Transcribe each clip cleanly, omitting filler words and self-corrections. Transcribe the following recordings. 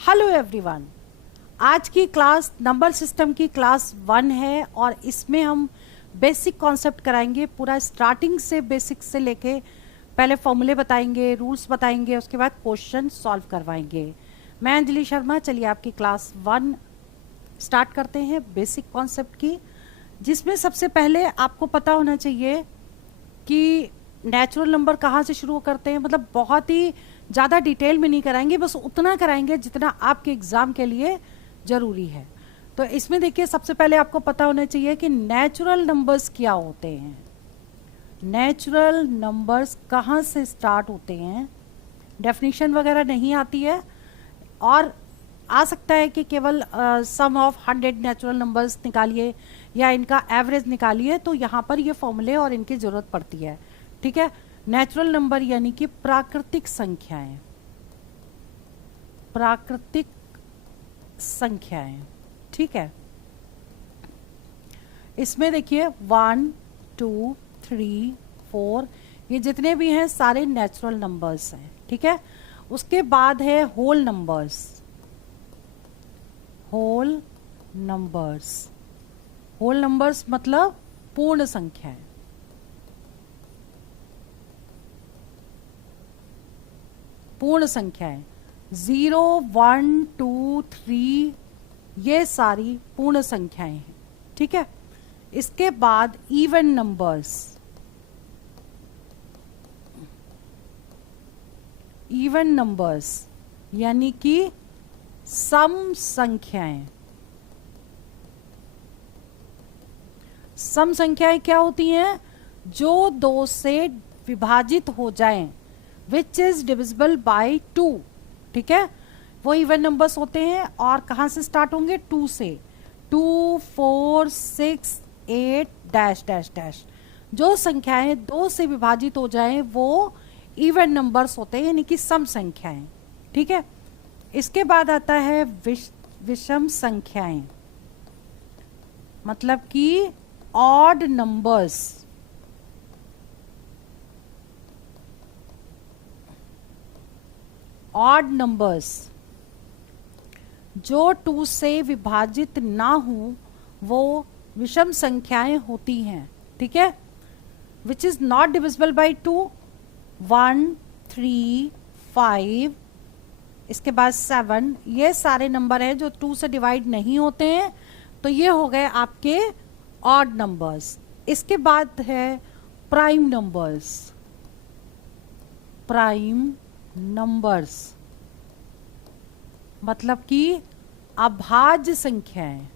Hello everyone. आज की class number system की क्लास 1 है और इसमें हम बेसिक कॉन्सेप्ट कराएंगे। पूरा स्टार्टिंग से बेसिक से लेके पहले फॉर्मूले बताएंगे, रूल्स बताएंगे, उसके बाद क्वेश्चन सॉल्व करवाएंगे। मैं अंजलि शर्मा। चलिए आपकी क्लास 1 स्टार्ट करते हैं बेसिक कॉन्सेप्ट की, जिसमें सबसे पहले आपको पता होना चाहिए कि नेचुरल नंबर कहाँ से शुरू करते हैं। मतलब बहुत ही ज़्यादा डिटेल में नहीं कराएंगे, बस उतना कराएंगे जितना आपके एग्ज़ाम के लिए ज़रूरी है। तो इसमें देखिए, सबसे पहले आपको पता होना चाहिए कि नेचुरल नंबर्स क्या होते हैं। नेचुरल नंबर्स कहाँ से स्टार्ट होते हैं, डेफिनेशन वगैरह नहीं आती है, और आ सकता है कि केवल सम ऑफ 100 नेचुरल नंबर्स निकालिए या इनका एवरेज निकालिए, तो यहाँ पर ये फॉर्मूले और इनकी ज़रूरत पड़ती है। ठीक है। नेचुरल नंबर यानी कि प्राकृतिक संख्याएं, प्राकृतिक संख्याएं। ठीक है। इसमें देखिए 1, 2, 3, 4 ये जितने भी हैं सारे नेचुरल नंबर्स हैं। ठीक है। उसके बाद है whole numbers. Whole numbers, whole numbers मतलब पूर्ण संख्याएं। पूर्ण संख्याएं 0, 1, 2, 3 ये सारी पूर्ण संख्याएं हैं। ठीक है। इसके बाद इवन नंबर्स। इवन नंबर्स यानी कि सम संख्याएं। सम संख्याएं क्या होती हैं? जो 2 से विभाजित हो जाएं, विच इज डिविजिबल बाय 2। ठीक है। वो इवन नंबर्स होते हैं और कहाँ से स्टार्ट होंगे? 2 से। 2, 4, 6, 8 डैश डैश डैश। जो संख्याएं 2 से विभाजित हो जाएं वो इवन नंबर्स होते हैं, यानी कि सम संख्याएं। ठीक है। इसके बाद आता है विषम संख्याएं, मतलब कि ऑड नंबर्स। ऑड नंबर्स जो 2 से विभाजित ना हो वो विषम संख्याएं होती हैं। ठीक है। Which is not divisible by 2, 1, 3, 5, इसके बाद 7 ये सारे नंबर हैं जो 2 से डिवाइड नहीं होते हैं, तो ये हो गए आपके ऑड नंबर्स। इसके बाद है प्राइम नंबर्स। प्राइम नंबर्स मतलब कि अभाज्य संख्याएं।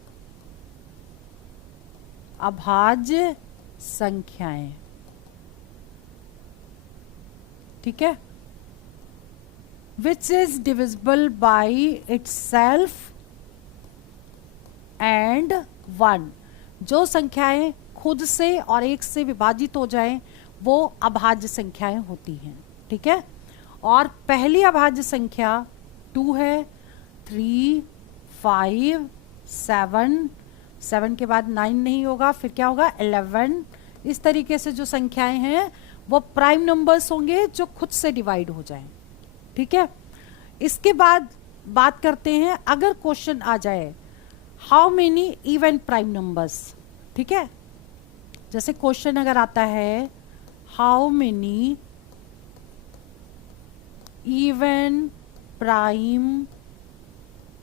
अभाज्य संख्याएं। ठीक है। Which is divisible by itself and 1। जो संख्याएं खुद से और एक से विभाजित हो जाएं वो अभाज्य संख्याएं होती हैं। ठीक है। और पहली अभाज्य संख्या 2 है, 3, 5, 7 के बाद 9 नहीं होगा, फिर क्या होगा? 11। इस तरीके से जो संख्याएं हैं वो प्राइम नंबर्स होंगे जो खुद से डिवाइड हो जाएं। ठीक है। इसके बाद बात करते हैं, अगर क्वेश्चन आ जाए how many even prime numbers. ठीक है। जैसे क्वेश्चन अगर आता है how many even prime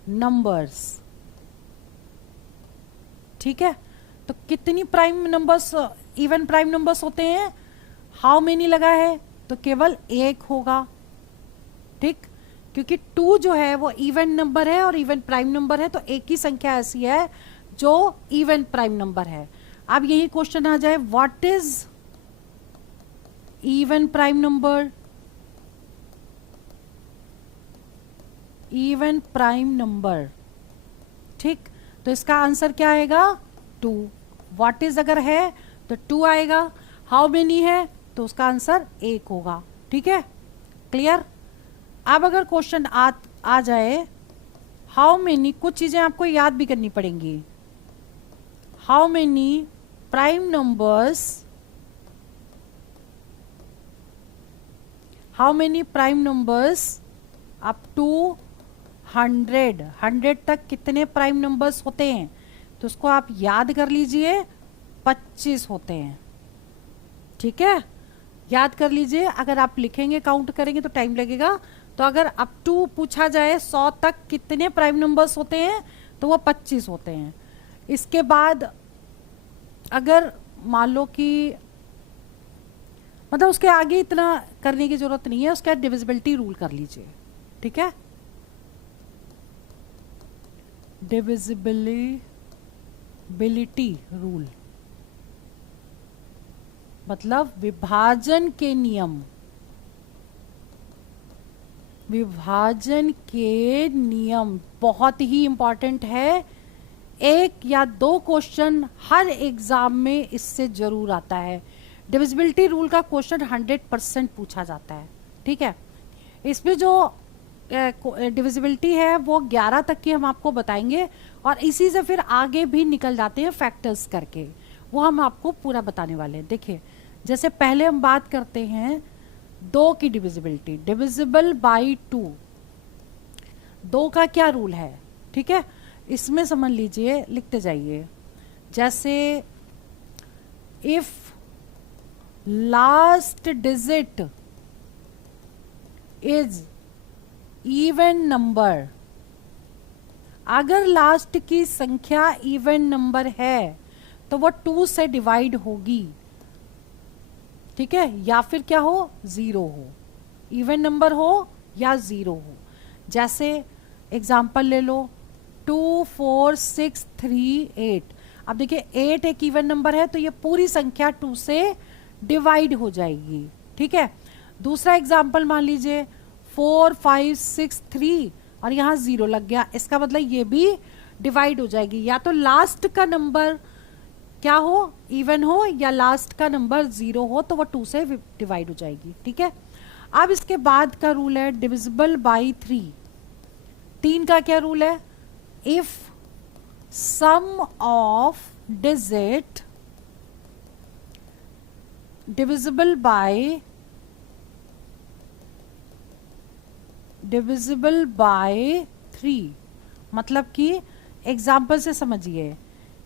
numbers. ठीक है। तो कितनी prime numbers, even prime numbers होते हैं? हाउ मेनी लगा है तो केवल एक होगा। ठीक। क्योंकि 2 जो है वो इवन नंबर है और इवन प्राइम नंबर है, तो एक ही संख्या ऐसी है जो इवन प्राइम नंबर है। अब यही क्वेश्चन आ जाए, what is even prime number? Even prime number. ठीक। तो इसका आंसर क्या आएगा? 2। व्हाट इज अगर है तो 2 आएगा, हाउ मेनी है तो उसका आंसर 1 होगा। ठीक है। क्लियर। अब अगर क्वेश्चन आ जाए हाउ मेनी, कुछ चीजें आपको याद भी करनी पड़ेंगी। How many prime numbers, how many prime numbers up to 100 तक कितने प्राइम नंबर्स होते हैं, तो उसको आप याद कर लीजिए, 25 होते हैं। ठीक है, याद कर लीजिए। अगर आप लिखेंगे काउंट करेंगे तो टाइम लगेगा। तो अगर अप टू पूछा जाए 100 तक कितने प्राइम नंबर्स होते हैं, तो वो 25 होते हैं। इसके बाद अगर मान लो कि मतलब उसके आगे इतना करने की जरूरत नहीं है, उसका डिविजिबिलिटी रूल कर लीजिए। ठीक है, डिविजिबिलिटी रूल मतलब विभाजन के नियम, विभाजन के नियम बहुत ही इंपॉर्टेंट है। एक या दो क्वेश्चन हर एग्जाम में इससे जरूर आता है। डिविजिबिलिटी रूल का क्वेश्चन 100% पूछा जाता है। ठीक है, इसमें जो डिविजिबिलिटी है वो 11 तक की हम आपको बताएंगे, और इसी से फिर आगे भी निकल जाते हैं फैक्टर्स करके, वो हम आपको पूरा बताने वाले हैं। देखिए, जैसे पहले हम बात करते हैं 2 की डिविजिबिलिटी, डिविजिबल बाई 2, 2 का क्या रूल है। ठीक है, इसमें समझ लीजिए, लिखते जाइए। जैसे if last digit is even number, अगर लास्ट की संख्या इवन नंबर है तो वो 2 से डिवाइड होगी। ठीक है, या फिर क्या हो, 0 हो, इवन नंबर हो या 0 हो। जैसे एग्जाम्पल ले लो 2 4 6 3 8। अब देखिए 8 एक इवन नंबर है, तो ये पूरी संख्या 2 से डिवाइड हो जाएगी। ठीक है, दूसरा एग्जाम्पल मान लीजिए 4 5 6 3 और यहाँ 0 लग गया, इसका मतलब ये भी डिवाइड हो जाएगी। या तो लास्ट का नंबर क्या हो, इवन हो, या लास्ट का नंबर 0 हो, तो वो 2 से डिवाइड हो जाएगी। ठीक है, अब इसके बाद का रूल है डिविजिबल बाई 3। 3 का क्या रूल है, if sum of digit divisible by 3, मतलब कि एग्जाम्पल से समझिए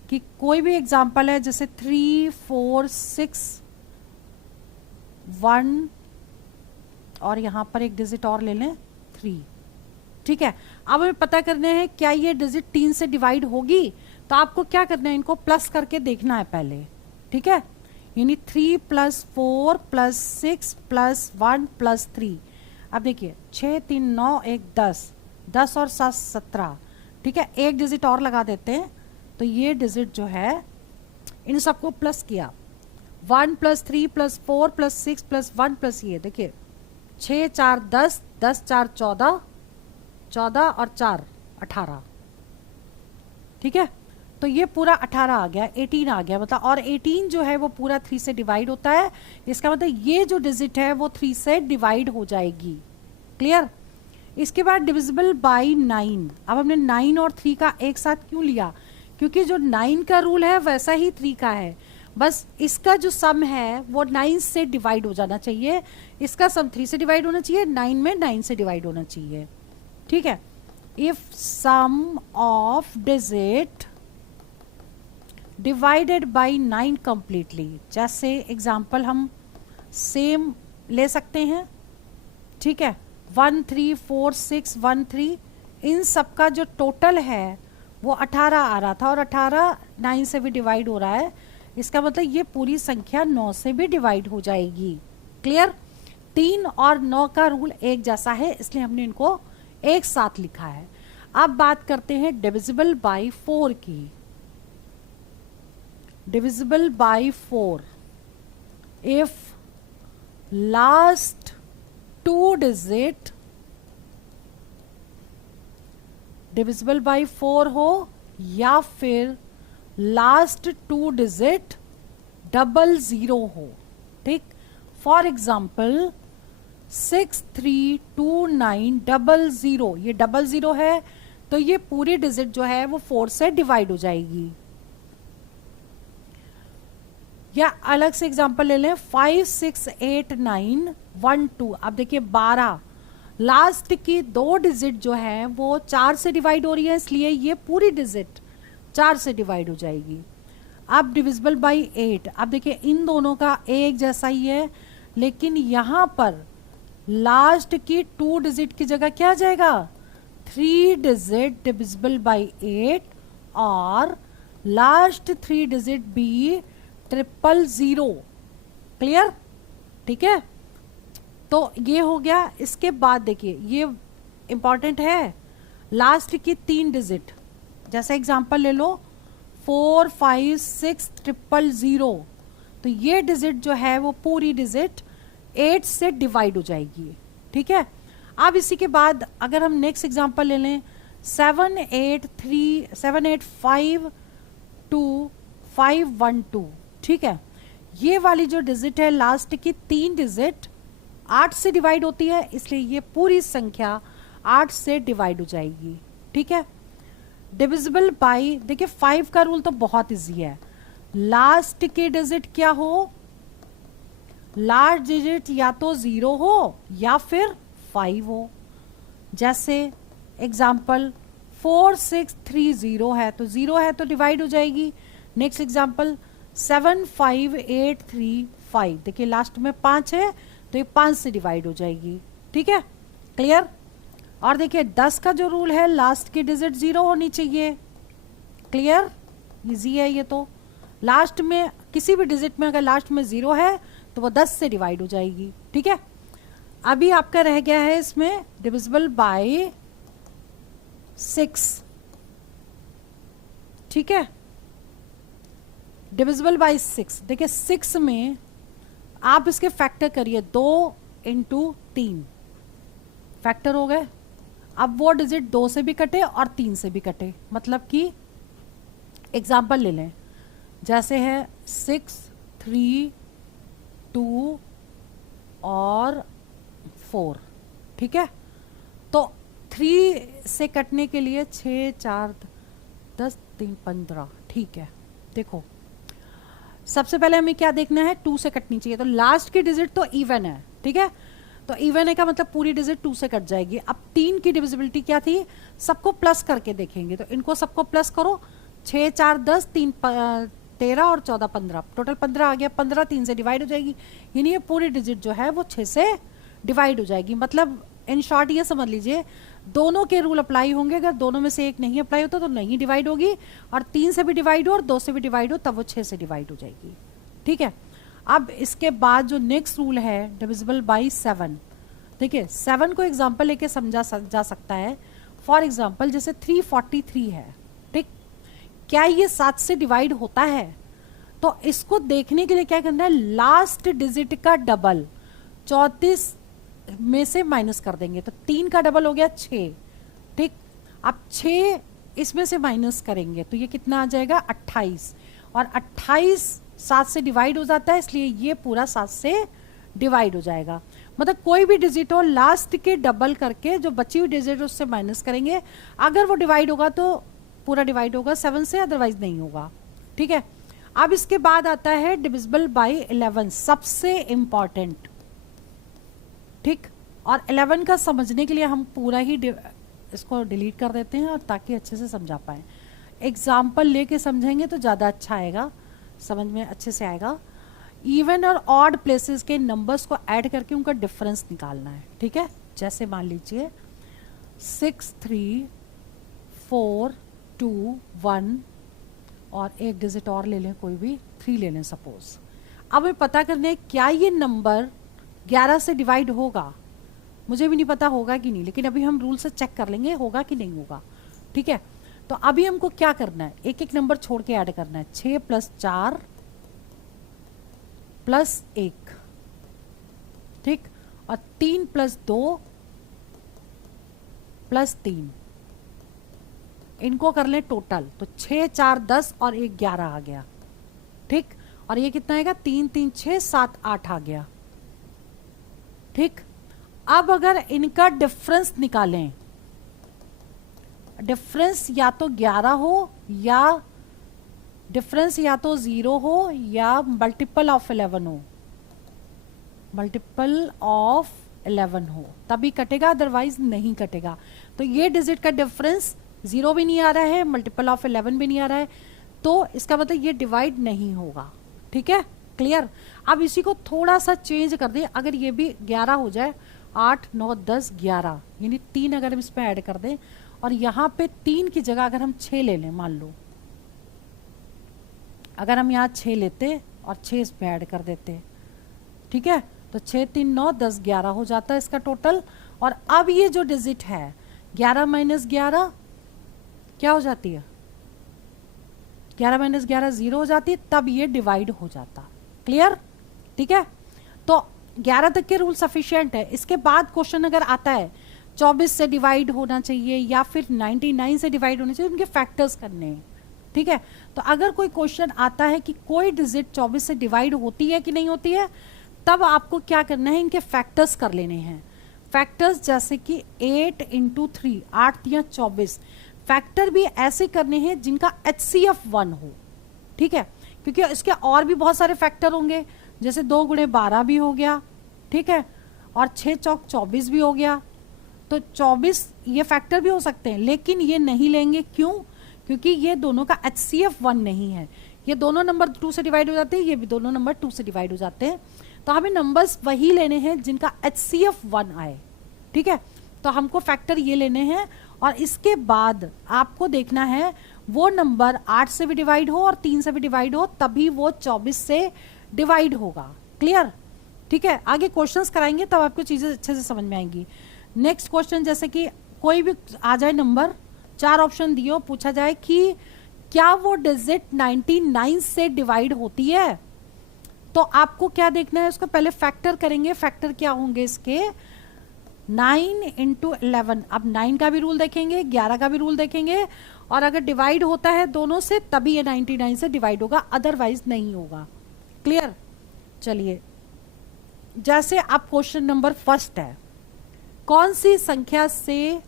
कि कोई भी एग्जाम्पल है, जैसे 3 4 6 1 और यहां पर एक डिजिट और ले लें 3। ठीक है, अब हमें पता करना है क्या ये डिजिट 3 से डिवाइड होगी, तो आपको क्या करना है, इनको प्लस करके देखना है पहले। ठीक है, यानी 3 + 4 + 6 + 1 + 3। अब देखिए 6 3 9 1 10, 10 और 7 17। ठीक है, एक डिजिट और लगा देते हैं, तो ये डिजिट जो है इन सबको प्लस किया, 1 + 3 + 4 + 6 + 1 + ये देखिए 6 4 10, 10 4 14, 14 और 4 18। ठीक है, तो ये पूरा 18 आ गया, 18 आ गया मतलब, और 18 जो है वो पूरा 3 से डिवाइड होता है। इसका मतलब ये जो डिजिट है वो 3 से डिवाइड हो जाएगी। क्लियर। इसके बाद डिविजिबल बाई 9। अब हमने 9 और 3 का एक साथ क्यों लिया, क्योंकि जो 9 का रूल है वैसा ही 3 का है, बस इसका जो सम है वो 9 से डिवाइड हो जाना चाहिए, इसका सम 3 से डिवाइड होना चाहिए, 9 में 9 से डिवाइड होना चाहिए। ठीक है, if sum of digit divided by 9 completely, जैसे एग्जाम्पल हम सेम ले सकते हैं। ठीक है, 1 3 4 6 1 3, इन सब का जो टोटल है वो 18 आ रहा था, और 18 9 से भी डिवाइड हो रहा है, इसका मतलब ये पूरी संख्या 9 से भी डिवाइड हो जाएगी। क्लियर। 3 और 9 का रूल एक जैसा है, इसलिए हमने इनको एक साथ लिखा है। अब बात करते हैं डिविजिबल बाई 4 की। Divisible by 4, if last 2 digit divisible by 4 हो, या फिर लास्ट 2 डिजिट 00 हो। ठीक, फॉर एग्जाम्पल 632900, ये 00 है, तो ये पूरी डिजिट जो है वो 4 से डिवाइड हो जाएगी। या अलग से एग्जांपल ले लें 568912। अब देखिए 12, लास्ट की 2 डिजिट जो है वो 4 से डिवाइड हो रही है, इसलिए ये पूरी डिजिट 4 से डिवाइड हो जाएगी। अब डिविजिबल बाई 8, अब देखिए इन दोनों का एक जैसा ही है, लेकिन यहां पर लास्ट की 2 डिजिट की जगह क्या आ जाएगा, 3 डिजिट डिविजिबल बाई 8 और लास्ट 3 डिजिट भी 000। क्लियर? ठीक है, तो ये हो गया। इसके बाद देखिए ये इंपॉर्टेंट है, लास्ट की 3 डिजिट, जैसे एग्जांपल ले लो 4 5 6 000, तो ये डिजिट जो है वो पूरी डिजिट 8 से डिवाइड हो जाएगी। ठीक है, अब इसी के बाद अगर हम नेक्स्ट एग्जांपल ले लें 7 8 5 2 5 1 2, ठीक है, ये वाली जो डिजिट है लास्ट की 3 डिजिट 8 से डिवाइड होती है, इसलिए ये पूरी संख्या 8 से डिवाइड हो जाएगी। ठीक है, डिविजिबल बाई, देखिए 5 का रूल तो बहुत इजी है, लास्ट की डिजिट क्या हो, लास्ट डिजिट या तो 0 हो या फिर 5 हो। जैसे एग्जाम्पल 4 6 3 0 है, तो 0 है तो डिवाइड हो जाएगी। नेक्स्ट एग्जाम्पल 7 5 8 3 5, देखिए लास्ट में 5 है तो ये 5 से डिवाइड हो जाएगी। ठीक है, क्लियर? और देखिए 10 का जो रूल है लास्ट की डिजिट 0 होनी चाहिए। क्लियर? इजी है ये तो, लास्ट में किसी भी डिजिट में अगर लास्ट में 0 है तो वो 10 से डिवाइड हो जाएगी। ठीक है, अभी आपका रह गया है इसमें डिविजिबल बाय 6। ठीक है, डिविजिबल बाय 6, देखिए 6 में आप इसके फैक्टर करिए, 2 इंटू 3 फैक्टर हो गए। अब वो डिजिट 2 से भी कटे और 3 से भी कटे, मतलब कि एग्जाम्पल ले लें, जैसे है 6 3 2 और 4। ठीक है, तो 3 से कटने के लिए 6 4 10 3 15। ठीक है, देखो सबसे पहले हमें क्या देखना है, 2 से कटनी चाहिए, तो लास्ट की डिजिट तो इवन है। ठीक है, तो इवन है का मतलब पूरी डिजिट 2 से कट जाएगी। अब 3 की डिविजिबिलिटी क्या थी, सबको प्लस करके देखेंगे, तो इनको सबको प्लस करो, 6 4 10 3 13 और 14 15, टोटल 15 आ गया। 15 3 से डिवाइड हो जाएगी, यानी ये पूरी डिजिट जो है वो 6 से डिवाइड हो जाएगी। मतलब इन शॉर्ट ये समझ लीजिए दोनों के रूल अप्लाई होंगे, अगर दोनों में से एक नहीं अप्लाई होता तो नहीं डिवाइड होगी, और 3 से भी डिवाइड हो और 2 से भी डिवाइड हो तब वो 6 से डिवाइड हो जाएगी। ठीक है, अब इसके बाद जो नेक्स्ट रूल है डिविजिबल बाई 7, देखिए 7 को एग्जाम्पल लेके समझा जा सकता है। फॉर एग्जाम्पल जैसे 343 है, ठीक, क्या ये 7 से डिवाइड होता है? तो इसको देखने के लिए क्या करना है, लास्ट डिजिट का डबल 34 में से माइनस कर देंगे, तो 3 का डबल हो गया 6। ठीक, अब 6 इसमें से माइनस करेंगे तो ये कितना आ जाएगा 28, और 28 7 से डिवाइड हो जाता है, इसलिए ये पूरा 7 से डिवाइड हो जाएगा। मतलब कोई भी डिजिट हो लास्ट के डबल करके जो बची हुई डिजिट उससे माइनस करेंगे, अगर वो डिवाइड होगा तो पूरा डिवाइड होगा 7 से, अदरवाइज नहीं होगा। ठीक है, अब इसके बाद आता है डिविजिबल बाई 11, सबसे इंपॉर्टेंट। ठीक, और 11 का समझने के लिए हम पूरा ही इसको डिलीट कर देते हैं, और ताकि अच्छे से समझा पाए। एग्जाम्पल लेके समझेंगे तो ज़्यादा अच्छा आएगा, समझ में अच्छे से आएगा। इवन और ऑड प्लेसेस के नंबर्स को ऐड करके उनका डिफरेंस निकालना है। ठीक है, जैसे मान लीजिए 6 3 4 2 1 और एक डिजिट और ले लें, कोई भी 3 ले लें सपोज। अब हमें पता करना है क्या ये नंबर 11 से डिवाइड होगा, मुझे भी नहीं पता होगा कि नहीं, लेकिन अभी हम रूल से चेक कर लेंगे होगा कि नहीं होगा। ठीक है, तो अभी हमको क्या करना है, एक एक नंबर छोड़ के ऐड करना है। 6 + 4 + 1, ठीक, और 3 + 2 + 3, इनको कर लें टोटल, तो 6 4 10 और 1 11 आ गया। ठीक, और ये कितना आएगा, 3 3 6 7 8 आ गया। ठीक, अब अगर इनका डिफरेंस निकालें, डिफरेंस या तो 11 हो या डिफरेंस या तो 0 हो या मल्टीपल ऑफ 11 हो, मल्टीपल ऑफ 11 हो तभी कटेगा, अदरवाइज नहीं कटेगा। तो ये डिजिट का डिफरेंस 0 भी नहीं आ रहा है, मल्टीपल ऑफ 11 भी नहीं आ रहा है, तो इसका मतलब ये डिवाइड नहीं होगा। ठीक है, क्लियर। अब इसी को थोड़ा सा चेंज कर दें, अगर ये भी 11 हो जाए, 8 9 10 11 यानी 3 अगर हम इसमें ऐड कर दें, और यहाँ पे 3 की जगह अगर हम 6 ले लें, मान लो अगर हम यहाँ 6 लेते और 6 इसमें ऐड कर देते, ठीक है, तो 6 3 9 10 11 हो जाता है इसका टोटल। और अब ये जो डिजिट है 11 माइनस 11 क्या हो जाती है, 11 माइनस 11 0 हो जाती है, तब ये डिवाइड हो जाता। क्लियर, ठीक है। तो 11 तक के रूल सफिशिएंट है। इसके बाद क्वेश्चन अगर आता है 24 से डिवाइड होना चाहिए या फिर 99 से डिवाइड होना चाहिए, उनके फैक्टर्स करने हैं। ठीक है, तो अगर कोई क्वेश्चन आता है कि कोई डिजिट 24 से डिवाइड होती है कि नहीं होती है, तब आपको क्या करना है, इनके फैक्टर्स कर लेने हैं। फैक्टर्स जैसे कि 8 इंटू 3, 8 या 24। फैक्टर भी ऐसे करने हैं जिनका HCF 1 हो। ठीक है, क्योंकि इसके और भी बहुत सारे फैक्टर होंगे, जैसे 2 गुणे 12 भी हो गया, ठीक है, और 6 चौक 24 भी हो गया। तो 24 ये फैक्टर भी हो सकते हैं, लेकिन ये नहीं लेंगे। क्यों? क्योंकि ये दोनों का HCF 1 नहीं है। ये दोनों नंबर 2 से डिवाइड हो जाते हैं, ये भी दोनों नंबर 2 से डिवाइड हो जाते हैं। तो हमें नंबर्स वही लेने हैं जिनका HCF 1 आए। ठीक है, तो हमको फैक्टर ये लेने हैं, और इसके बाद आपको देखना है वो नंबर 8 से भी डिवाइड हो और 3 से भी डिवाइड हो, तभी वो 24 से डिवाइड होगा। क्लियर, ठीक है। आगे क्वेश्चंस कराएंगे तब आपको चीजें अच्छे से समझ में आएंगी। नेक्स्ट क्वेश्चन, जैसे कि कोई भी आ जाए नंबर, 4 ऑप्शन दियो, पूछा जाए कि क्या वो डिजिट 99 से डिवाइड होती है, तो आपको क्या देखना है, उसको पहले फैक्टर करेंगे। फैक्टर क्या होंगे इसके, 9 इंटू 11। अब 9 का भी रूल देखेंगे, 11 का भी रूल देखेंगे, और अगर डिवाइड होता है दोनों से तभी ये 99 से डिवाइड होगा, अदरवाइज नहीं होगा। क्लियर, चलिए, जैसे अब क्वेश्चन नंबर फर्स्ट है, कौन सी संख्या से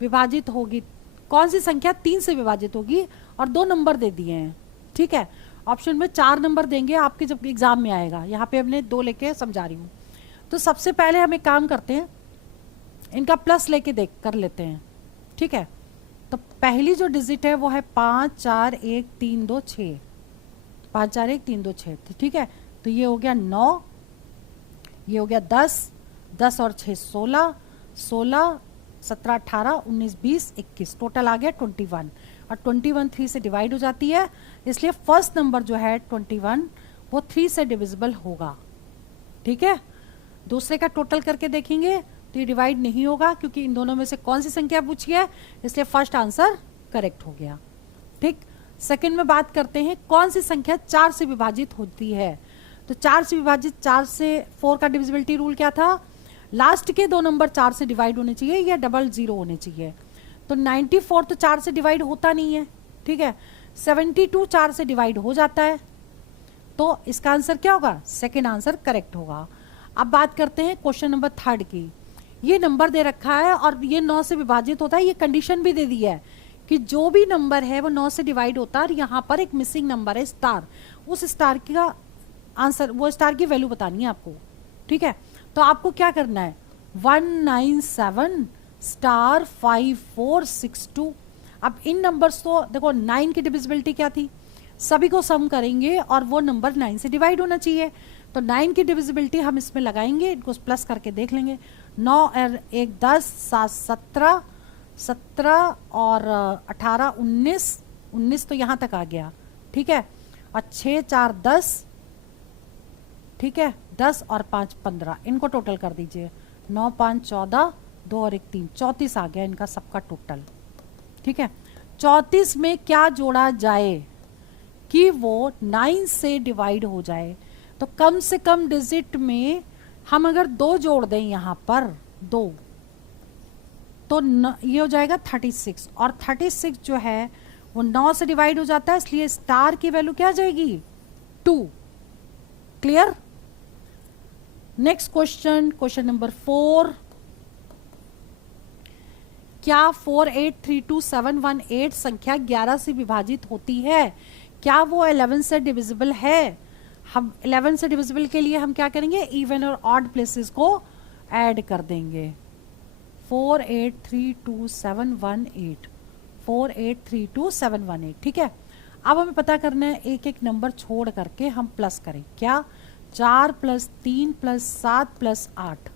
विभाजित होगी, कौन सी संख्या 3 से विभाजित होगी, और 2 नंबर दे दिए हैं। ठीक है, ऑप्शन में 4 नंबर देंगे आपके जब एग्जाम में आएगा, यहाँ पे हमने 2 लेके समझा रही हूँ। तो सबसे पहले हम एक काम करते हैं, इनका प्लस लेके देख कर लेते हैं। ठीक है, तो पहली जो डिजिट है वो है 5 4 1 3 2 6, 5 4 1 3 2 6। ठीक है, तो ये हो गया 9, ये हो गया 10, 10 और 6 16, 16 17 18 19 20 21, टोटल आ गया 21। और 21 3 से डिवाइड हो जाती है, इसलिए फर्स्ट नंबर जो है 21 वो 3 से डिविजिबल होगा। ठीक है, दूसरे का टोटल करके देखेंगे तो ये डिवाइड नहीं होगा, क्योंकि इन दोनों में से कौन सी संख्या पूछी है, इसलिए फर्स्ट आंसर करेक्ट हो गया। ठीक, सेकंड में बात करते हैं कौन सी संख्या 4 से विभाजित होती है। तो 4 से विभाजित, 4 से 4 का डिविजिबिलिटी रूल क्या था, लास्ट के 2 नंबर 4 से डिवाइड होने चाहिए या डबल 0 होने चाहिए। तो 94 तो 4 से डिवाइड होता नहीं है। ठीक है, 72 4 से डिवाइड हो जाता है, तो इसका आंसर क्या होगा, सेकेंड आंसर करेक्ट होगा। अब बात करते हैं क्वेश्चन नंबर 3 की। ये नंबर दे रखा है और ये 9 से विभाजित होता है, ये कंडीशन भी दे दी है कि जो भी नंबर है वो 9 से डिवाइड होता है, और यहाँ पर एक मिसिंग नंबर है स्टार, उस स्टार का आंसर, वो स्टार की वैल्यू बतानी है आपको। ठीक है, तो आपको क्या करना है, 197 स्टार 5462। अब इन नंबर्स तो देखो, 9 की डिविजिबिलिटी क्या थी, सभी को सम करेंगे और वो नंबर 9 से डिवाइड होना चाहिए। तो 9 की डिविजिबिलिटी हम इसमें लगाएंगे, इनको प्लस करके देख लेंगे। 9 और 1 10, 7 17, 17 और 18 19, 19 तो यहाँ तक आ गया। ठीक है, और 6 4 10, ठीक है, 10 और 5 15, इनको टोटल कर दीजिए। 9 5 14, 2 और 1 3, 34 आ गया इनका सबका टोटल। ठीक है, 34 में क्या जोड़ा जाए कि वो 9 से डिवाइड हो जाए, तो कम से कम डिजिट में हम अगर 2 जोड़ दें यहाँ पर 2, तो ये हो जाएगा 36, और 36 जो है वो 9 से डिवाइड हो जाता है, इसलिए स्टार की वैल्यू क्या आ जाएगी, 2। Clear. Next question, question number 4, क्या 4832718 संख्या 11 से विभाजित होती है, क्या वो 11 से डिविजिबल है। हम 11 से डिविजिबल के लिए हम क्या करेंगे, इवन और ऑड प्लेसेस को ऐड कर देंगे 4832718, 4832718, ठीक है। अब हमें पता करना है एक एक नंबर छोड़ करके हम प्लस करें, क्या 4 + 3 + 7 + 8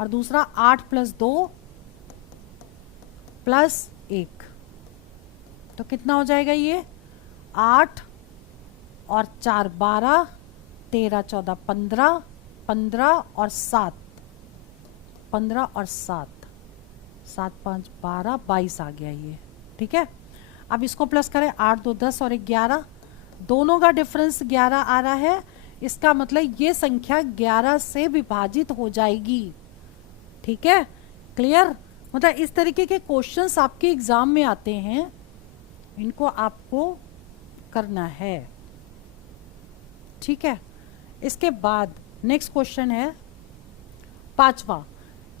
और दूसरा 8 + 2 + 1, तो कितना हो जाएगा ये 8 और 4 12, 13 14 15, 15 और 7, 15 और 7, 7 5 12 22 आ गया ये, ठीक है। अब इसको प्लस करें 8 2 10 और 1 11, दोनों का डिफरेंस 11 आ रहा है, इसका मतलब ये संख्या 11 से विभाजित हो जाएगी, ठीक है। क्लियर, मतलब इस तरीके के क्वेश्चंस आपके एग्जाम में आते हैं, इनको आपको करना है, ठीक है। इसके बाद नेक्स्ट क्वेश्चन है 5वां,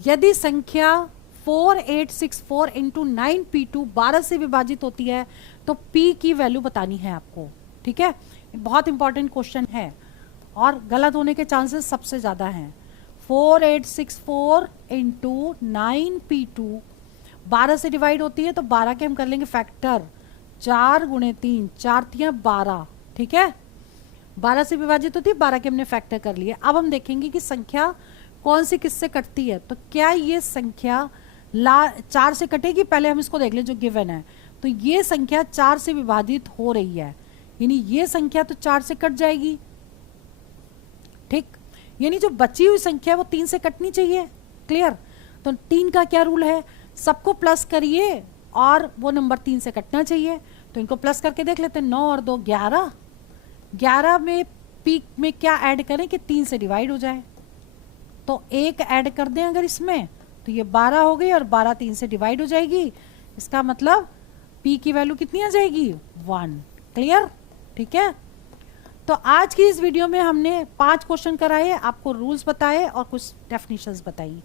यदि संख्या 4864 × 9p2 12 से विभाजित होती है तो p की वैल्यू बतानी है आपको, ठीक है। बहुत इंपॉर्टेंट क्वेश्चन है और गलत होने के चांसेस सबसे ज्यादा हैं। 4864 × 9p2 12 से डिवाइड होती है तो 12 के हम कर लेंगे फैक्टर, 4 × 3, 4 3 12, ठीक है। 12 से विभाजित होती है, 12 के हमने फैक्टर कर लिए। अब हम देखेंगे कि संख्या कौन सी किससे कटती है, तो क्या ये संख्या 4 से कटेगी, पहले हम इसको देख लें जो गिवन है। तो ये संख्या 4 से विभाजित हो रही है, यानी ये संख्या तो 4 से कट जाएगी, ठीक। यानी जो बची हुई संख्या है वो 3 से कटनी चाहिए, क्लियर। तो 3 का क्या रूल है, सबको प्लस करिए और वो नंबर 3 से कटना चाहिए। तो इनको प्लस करके देख लेते हैं, 9 और 2 11, 11 में पी में क्या ऐड करें कि 3 से डिवाइड हो जाए, तो 1 ऐड कर दें अगर इसमें, तो ये 12 हो गई और 12 3 से डिवाइड हो जाएगी, इसका मतलब p की वैल्यू कितनी आ जाएगी 1, क्लियर, ठीक है। तो आज की इस वीडियो में हमने 5 क्वेश्चन कराए, आपको रूल्स बताए और कुछ डेफिनेशंस बताई।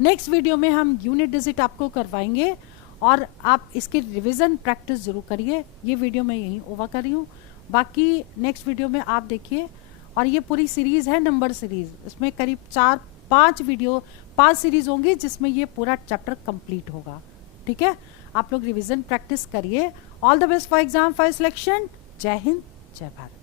नेक्स्ट वीडियो में हम यूनिट डिजिट आपको करवाएंगे और आप इसकी रिवीजन प्रैक्टिस जरूर करिए। ये वीडियो मैं यहीं ओवर कर रही हूँ, बाकी नेक्स्ट वीडियो में आप देखिए। और ये पूरी सीरीज है नंबर सीरीज, इसमें करीब 4-5 सीरीज होंगी जिसमें ये पूरा चैप्टर कंप्लीट होगा, ठीक है। आप लोग रिवीजन प्रैक्टिस करिए। All the best for exam for selection. जय हिंद, जय भारत।